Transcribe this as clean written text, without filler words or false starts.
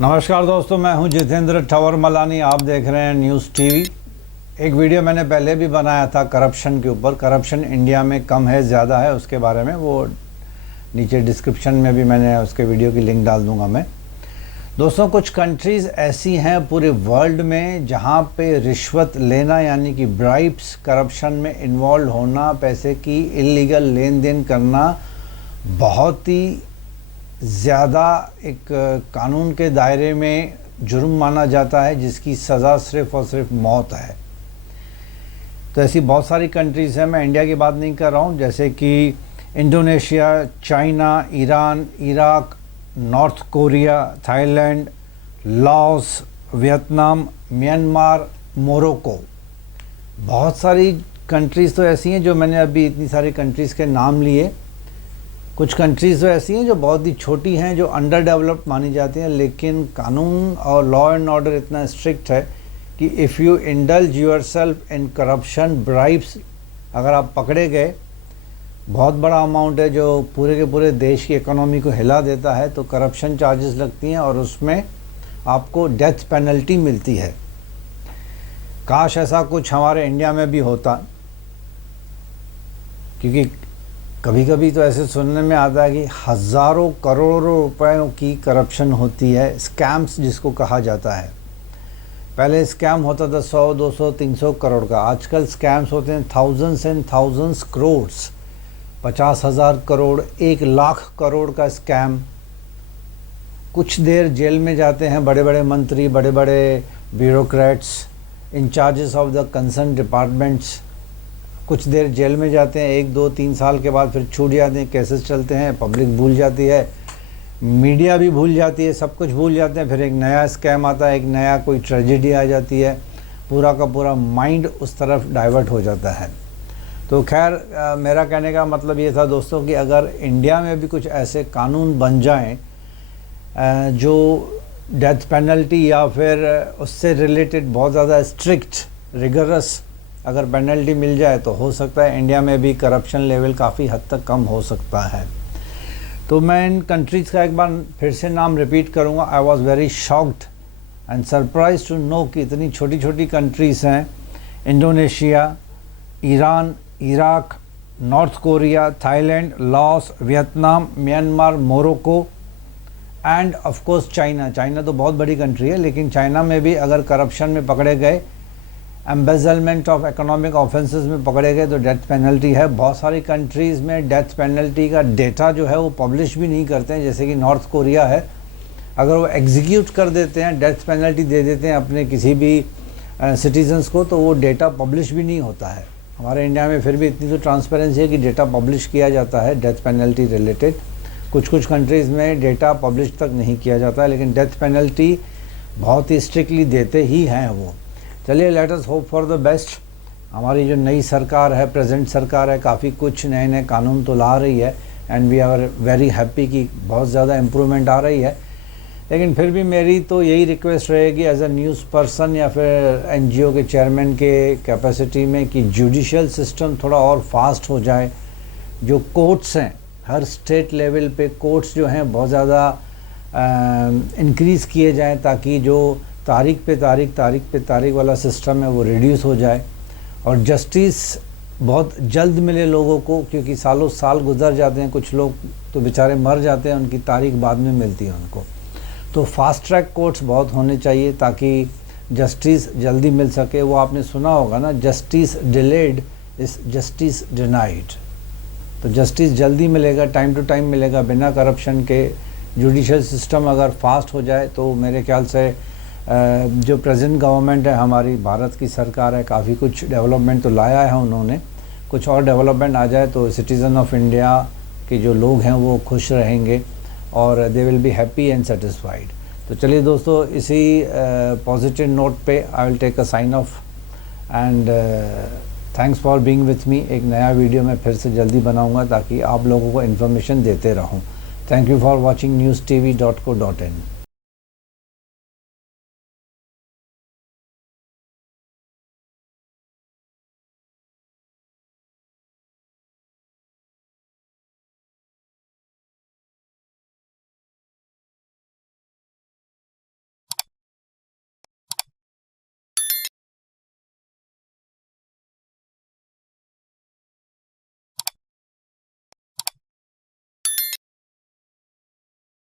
नमस्कार दोस्तों, मैं हूं जितेंद्र ठवर मलानी। आप देख रहे हैं न्यूज़ टीवी। एक वीडियो मैंने पहले भी बनाया था करप्शन के ऊपर। करप्शन इंडिया में कम है ज़्यादा है उसके बारे में, वो नीचे डिस्क्रिप्शन में भी मैंने उसके वीडियो की लिंक डाल दूंगा मैं। दोस्तों, कुछ कंट्रीज़ ऐसी हैं पूरे वर्ल्ड में जहां पे रिश्वत लेना यानी कि ब्राइब्स, करप्शन में इन्वॉल्व होना, पैसे की इलीगल लेन देन करना बहुत ही ज़्यादा एक कानून के दायरे में जुर्म माना जाता है, जिसकी सज़ा सिर्फ़ और सिर्फ मौत है। तो ऐसी बहुत सारी कंट्रीज़ हैं, मैं इंडिया की बात नहीं कर रहा हूँ, जैसे कि Indonesia, China, Iran, Iraq, North Korea, Thailand, Laos, Vietnam, Myanmar, Morocco. बहुत सारी कंट्रीज़ तो ऐसी हैं जो मैंने अभी इतनी सारी कंट्रीज़ के नाम लिए। कुछ कंट्रीज़ तो ऐसी हैं जो बहुत ही छोटी हैं, जो अंडर डेवलप्ड मानी जाती हैं, लेकिन कानून और लॉ एंड ऑर्डर इतना स्ट्रिक्ट है कि if you indulge your self in corruption, bribes, अगर आप पकड़े गए, बहुत बड़ा अमाउंट है जो पूरे के पूरे देश की इकोनॉमी को हिला देता है, तो करप्शन चार्जेस लगती हैं और उसमें आपको डेथ पेनल्टी मिलती है। काश ऐसा कुछ हमारे इंडिया में भी होता, क्योंकि कभी कभी तो ऐसे सुनने में आता है कि हज़ारों करोड़ों रुपयों की करप्शन होती है, स्कैम्स जिसको कहा जाता है। पहले स्कैम होता था 100, 200, 300 करोड़ का, आजकल स्कैम्स होते हैं thousands and thousands crores, 50,000 crore, 1,00,000 crore का स्कैम। कुछ देर जेल में जाते हैं बड़े बड़े मंत्री, बड़े बड़े bureaucrats, incharges of the concern departments. कुछ देर जेल में जाते हैं, 1, 2, 3 साल के बाद फिर छूट जाते हैं, केसेस चलते हैं, पब्लिक भूल जाती है, मीडिया भी भूल जाती है, सब कुछ भूल जाते हैं। फिर एक नया स्कैम आता है, एक नया कोई ट्रेजेडी आ जाती है, पूरा का पूरा माइंड उस तरफ डाइवर्ट हो जाता है। तो खैर, मेरा कहने का मतलब ये था दोस्तों कि अगर इंडिया में भी कुछ ऐसे कानून बन जाएं जो डेथ पेनल्टी या फिर उससे रिलेटेड बहुत ज़्यादा स्ट्रिक्ट, रिगरस अगर पेनल्टी मिल जाए, तो हो सकता है इंडिया में भी करप्शन लेवल काफ़ी हद तक कम हो सकता है। तो मैं इन कंट्रीज़ का एक बार फिर से नाम रिपीट करूँगा। I was very shocked and surprise to know कि इतनी छोटी छोटी कंट्रीज़ हैं। Indonesia, Iran, Iraq, North Korea, Thailand, Laos, Vietnam, Myanmar, Morocco and of course China. China तो बहुत बड़ी कंट्री है, लेकिन चाइना में भी अगर करप्शन में पकड़े गए, एम्बेजलमेंट ऑफ इकोनॉमिक ऑफेंसेस में पकड़े गए, तो डेथ पेनल्टी है। बहुत सारी कंट्रीज़ में डेथ पेनल्टी का डेटा जो है वो पब्लिश भी नहीं करते हैं, जैसे कि नॉर्थ कोरिया है। अगर वो एग्जीक्यूट कर देते हैं, डेथ पेनल्टी दे देते हैं अपने किसी भी सिटीजन्स को, तो वो डेटा पब्लिश भी नहीं होता है। हमारे इंडिया में फिर भी इतनी तो ट्रांसपेरेंसी है कि डेटा पब्लिश किया जाता है डेथ पेनल्टी रिलेटेड। कुछ कुछ कंट्रीज़ में डेटा पब्लिश तक नहीं किया जाता है, लेकिन डेथ पेनल्टी बहुत ही स्ट्रिक्टली देते ही हैं वो। चलिए, let us hope for the best. हमारी जो नई सरकार है, प्रेजेंट सरकार है, काफ़ी कुछ नए नए कानून तो ला रही है and we are very happy कि बहुत ज़्यादा इम्प्रूवमेंट आ रही है। लेकिन फिर भी मेरी तो यही रिक्वेस्ट रहेगी एज अ न्यूज़ पर्सन या फिर एनजीओ के चेयरमैन के कैपेसिटी में, कि जुडिशियल सिस्टम थोड़ा और फास्ट हो जाए। जो कोर्ट्स हैं, हर स्टेट लेवल पे कोर्ट्स जो हैं बहुत ज़्यादा इंक्रीज़ किए जाएँ, ताकि जो तारीख पे तारीख वाला सिस्टम है वो रिड्यूस हो जाए और जस्टिस बहुत जल्द मिले लोगों को, क्योंकि सालों साल गुजर जाते हैं, कुछ लोग तो बेचारे मर जाते हैं, उनकी तारीख बाद में मिलती है उनको। तो फास्ट ट्रैक कोर्ट्स बहुत होने चाहिए ताकि जस्टिस जल्दी मिल सके। वो आपने सुना होगा ना, justice delayed is justice denied. तो जस्टिस जल्दी मिलेगा, टाइम टू टाइम मिलेगा, बिना करप्शन के। जुडिशल सिस्टम अगर फास्ट हो जाए तो मेरे ख्याल से जो प्रेजेंट गवर्नमेंट है, हमारी भारत की सरकार है, काफ़ी कुछ डेवलपमेंट तो लाया है उन्होंने। कुछ और डेवलपमेंट आ जाए तो सिटीज़न ऑफ इंडिया के जो लोग हैं वो खुश रहेंगे और they will be happy and satisfied. तो चलिए दोस्तों, इसी पॉजिटिव नोट पे I will take a sign off and thanks for being with me. एक नया वीडियो मैं फिर से जल्दी बनाऊंगा ताकि आप लोगों को इन्फॉर्मेशन देते रहूं। Thank you for watching newstv.co.in।